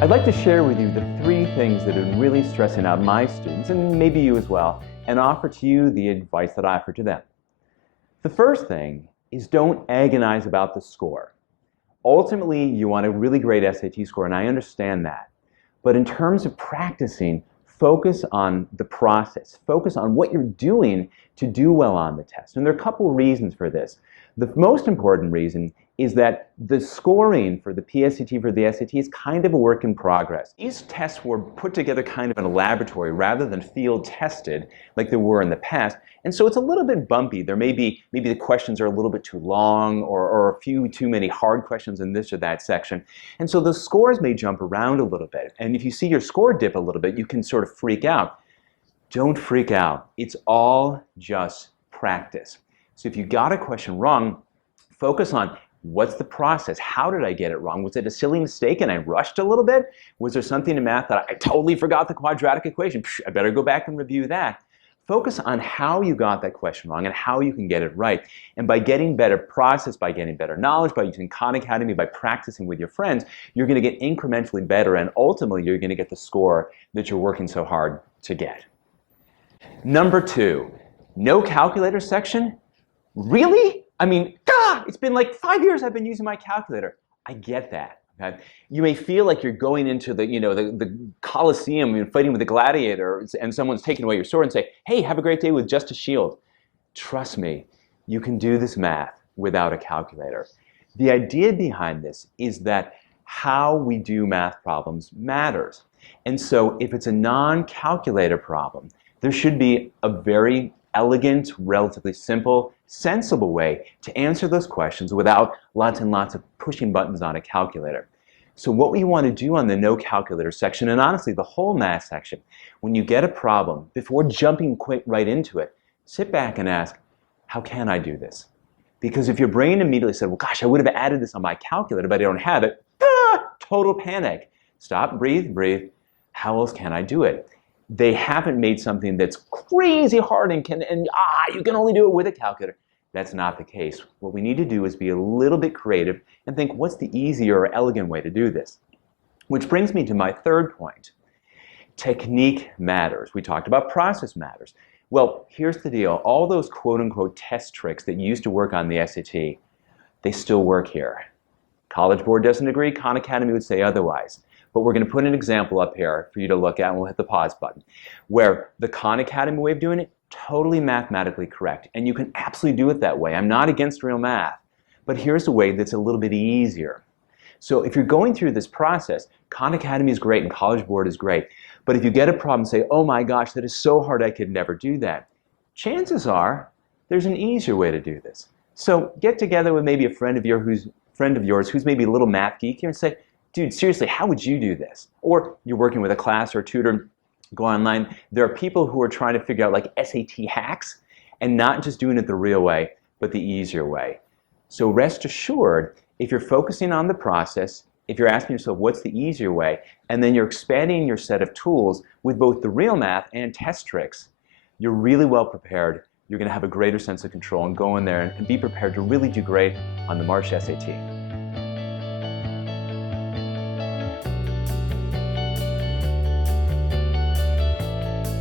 I'd like to share with you the 3 things that are really stressing out my students, and maybe you as well, and offer to you the advice that I offer to them. The first thing is don't agonize about the score. Ultimately, you want a really great SAT score, and I understand that. But in terms of practicing, focus on the process. Focus on what you're doing to do well on the test. And there are a couple of reasons for this. The most important reason is that the scoring for the PSAT, for the SAT, is kind of a work in progress. These tests were put together kind of in a laboratory rather than field tested like they were in the past. And so it's a little bit bumpy. There maybe the questions are a little bit too long or a few too many hard questions in this or that section. And so the scores may jump around a little bit. And if you see your score dip a little bit, you can sort of freak out. Don't freak out. It's all just practice. So if you got a question wrong, focus on what's the process? How did I get it wrong? Was it a silly mistake and I rushed a little bit? Was there something in math that I totally forgot the quadratic equation? I better go back and review that. Focus on how you got that question wrong and how you can get it right. And by getting better process, by getting better knowledge, by using Khan Academy, by practicing with your friends, you're going to get incrementally better, and ultimately you're going to get the score that you're working so hard to get. Number 2, no calculator section? Really? I mean, God, it's been like 5 years I've been using my calculator. I get that. Okay? You may feel like you're going into the Colosseum and fighting with a gladiator, and someone's taking away your sword and say, hey, have a great day with just a shield. Trust me, you can do this math without a calculator. The idea behind this is that how we do math problems matters. And so if it's a non-calculator problem, there should be a very elegant, relatively simple, sensible way to answer those questions without lots and lots of pushing buttons on a calculator. So what we want to do on the no calculator section, and honestly the whole math section, when you get a problem, before jumping right into it, sit back and ask, how can I do this? Because if your brain immediately said, well gosh, I would have added this on my calculator, but I don't have it, total panic. Stop, breathe, breathe. How else can I do it? They haven't made something that's crazy hard and you can only do it with a calculator. That's not the case. What we need to do is be a little bit creative and think, what's the easier or elegant way to do this? Which brings me to my third point. Technique matters. We talked about process matters. Well, here's the deal. All those quote-unquote test tricks that used to work on the SAT, they still work here. College Board doesn't agree. Khan Academy would say otherwise. But we're going to put an example up here for you to look at, and we'll hit the pause button, where the Khan Academy way of doing it, totally mathematically correct. And you can absolutely do it that way. I'm not against real math. But here's a way that's a little bit easier. So if you're going through this process, Khan Academy is great and College Board is great. But if you get a problem and say, oh my gosh, that is so hard I could never do that, chances are there's an easier way to do this. So get together with maybe a friend of yours who's maybe a little math geekier and say, dude, seriously, how would you do this? Or you're working with a class or a tutor, go online. There are people who are trying to figure out like SAT hacks and not just doing it the real way, but the easier way. So rest assured, if you're focusing on the process, if you're asking yourself what's the easier way, and then you're expanding your set of tools with both the real math and test tricks, you're really well prepared. You're going to have a greater sense of control and go in there and be prepared to really do great on the March SAT.